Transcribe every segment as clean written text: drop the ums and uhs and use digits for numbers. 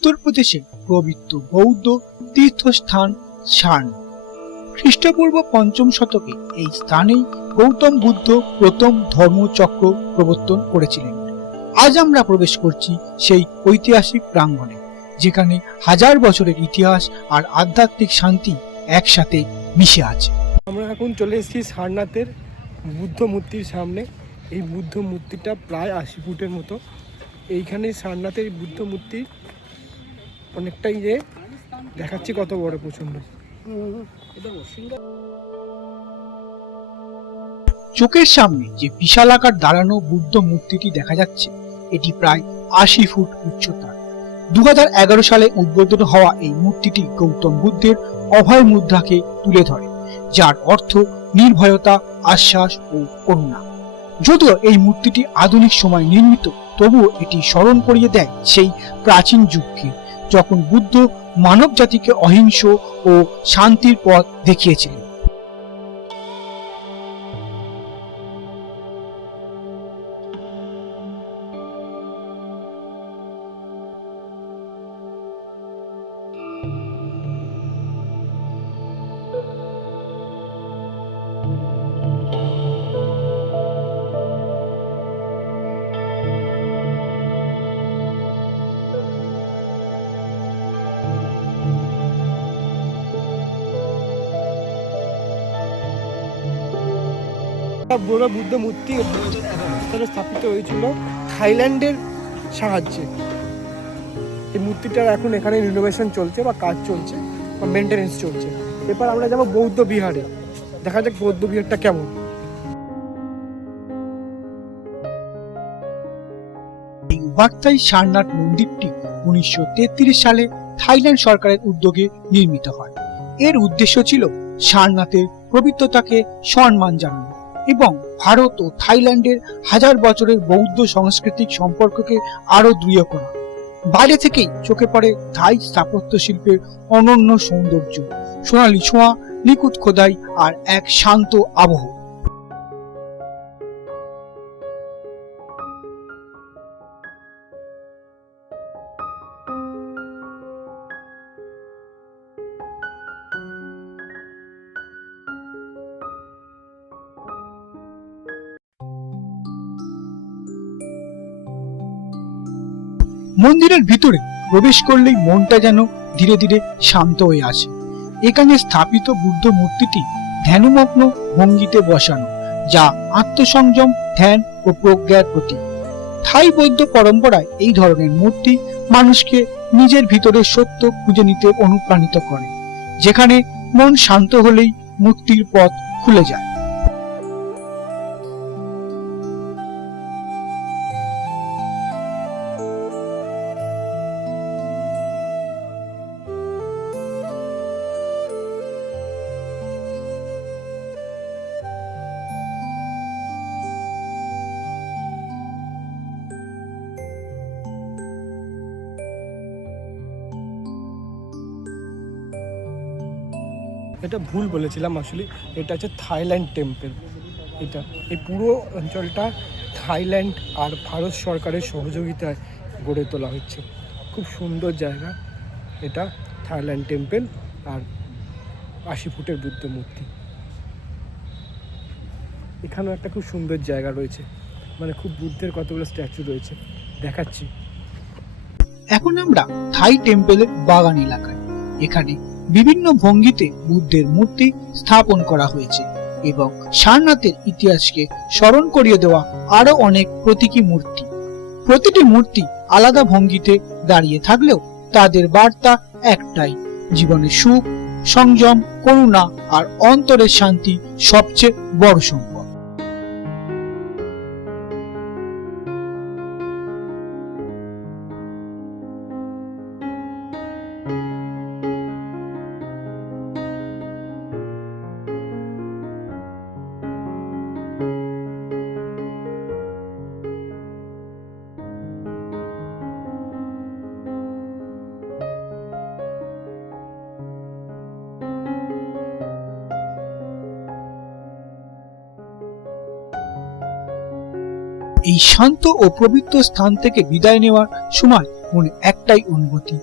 উত্তরপ্রদেশের পবিত্র বৌদ্ধ তীর্থস্থান সারনাথ। খ্রিস্টপূর্ব 5ম শতকে এই স্থানেই গৌতম বুদ্ধ প্রথম ধর্মচক্র প্রবর্তন করেছিলেন। আজ আমরা প্রবেশ করছি সেই ঐতিহাসিক প্রাঙ্গণে, যেখানে হাজার বছরের ইতিহাস আর আধ্যাত্মিক শান্তি একসাথে মিশে আছে। আমরা এখন চলে এসেছি সারনাথের বুদ্ধ মূর্তির সামনে। এই বুদ্ধ মূর্তিটা প্রায় 80 ফুটের মতো। এইখানে সারনাথের বুদ্ধ মূর্তি অনেকটাই দেখাচ্ছি কত বড়, প্রচন্ড। চোখের সামনে যে বিশালাকার দাঁড়ানো বুদ্ধ মূর্তিটি দেখা যাচ্ছে, এটি প্রায় 80 ফুট উচ্চতা। 2011 সালে উদ্বোধন হওয়া এই মূর্তিটি গৌতম বুদ্ধের অভয় মুদ্রাকে তুলে ধরে, যার অর্থ নির্ভয়তা, আশ্বাস ও করুণা। যদিও এই মূর্তিটি আধুনিক সময় নির্মিত, তবুও এটি স্মরণ করিয়ে দেয় সেই প্রাচীন যুগকে, যখন বুদ্ধ মানব জাতিকে অহিংস ও শান্তির পথ দেখিয়েছিলেন। বড় বুদ্ধ মূর্তি স্থাপিত হয়েছিল থাইল্যান্ডের সাহায্যে। এই মূর্তিটার এখন এখানে রিনোভেশন চলছে বা কাজ চলছে বা মেনটেনেন্স চলছে। এরপর আমরা যাবো বৌদ্ধ বিহারে, দেখা যাক বৌদ্ধ বিহারটা কেমন। এই ওয়াকথাই সারনাথ মন্দিরটি 1933 সালে থাইল্যান্ড সরকারের উদ্যোগে নির্মিত হয়। এর উদ্দেশ্য ছিল সারনাথের পবিত্রতাকে সম্মান জানানো এবং ভারত ও থাইল্যান্ডের হাজার বছরের বৌদ্ধ সাংস্কৃতিক সম্পর্ককে আরো দৃঢ় করা। বাইরে থেকেই চোখে পড়ে থাই স্থাপত্য শিল্পের অনন্য সৌন্দর্য, সোনালী ছোঁয়া, নিখুঁত খোদাই আর এক শান্ত আবহ। মন্দিরের ভিতরে প্রবেশ করলেই মনটা যেন ধীরে ধীরে শান্ত হয়ে আসে। এখানে স্থাপিত বুদ্ধ মূর্তিটি ধ্যানমগ্ন ভঙ্গিতে বসানো, যা আত্মসংযম, ধ্যান ও প্রজ্ঞার প্রতীক। থাই বৌদ্ধ পরম্পরায় এই ধরনের মূর্তি মানুষকে নিজের ভিতরের সত্য খুঁজে নিতে অনুপ্রাণিত করে, যেখানে মন শান্ত হলেই মুক্তির পথ খুলে যায়। এটা ভুল বলেছিলাম, আসলে এটা হচ্ছে থাইল্যান্ড টেম্পল। এটা এই পুরো অঞ্চলটা থাইল্যান্ড আর ভারত সরকারের সহযোগিতায় গড়ে তোলা হচ্ছে। খুব সুন্দর জায়গা এটা, থাইল্যান্ড টেম্পল আর 80 ফুটের বুদ্ধ মূর্তি। এখানেও একটা খুব সুন্দর জায়গা রয়েছে, মানে খুব বুদ্ধের কতগুলো স্ট্যাচু রয়েছে, দেখাচ্ছি। এখন আমরা থাই টেম্পলের বাগান এলাকায়। এখানে বিভিন্ন ভঙ্গিতে বুদ্ধের মূর্তি স্থাপন করা হয়েছে এবং সারনাথের ইতিহাসকে স্মরণ করিয়ে দেওয়া আরো অনেক প্রতীকী মূর্তি। প্রতিটি মূর্তি আলাদা ভঙ্গিতে দাঁড়িয়ে থাকলেও তাদের বার্তা একটাই: জীবনের সুখ, সংযম, করুণা আর অন্তরের শান্তি সবচেয়ে বড় সম্পদ। এই শান্ত ও পবিত্র স্থান থেকে বিদায় নেওয়ার সময় মনে একটাই অনুভূতি,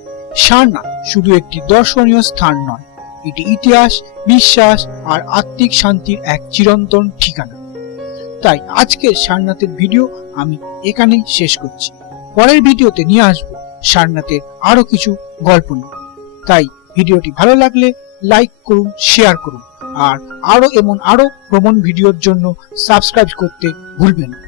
সারনাথ শুধু একটি দর্শনীয় স্থান নয়, এটি ইতিহাস, বিশ্বাস আর আত্মিক শান্তির এক চিরন্তন ঠিকানা। তাই আজকের সারনাথের ভিডিও আমি এখানেই শেষ করছি। পরের ভিডিওতে নিয়ে আসবো সারনাথের আরো কিছু গল্প নিয়ে। তাই ভিডিওটি ভালো লাগলে লাইক করুন, শেয়ার করুন আর আরো ভ্রমণ ভিডিওর জন্য সাবস্ক্রাইব করতে ভুলবেন না।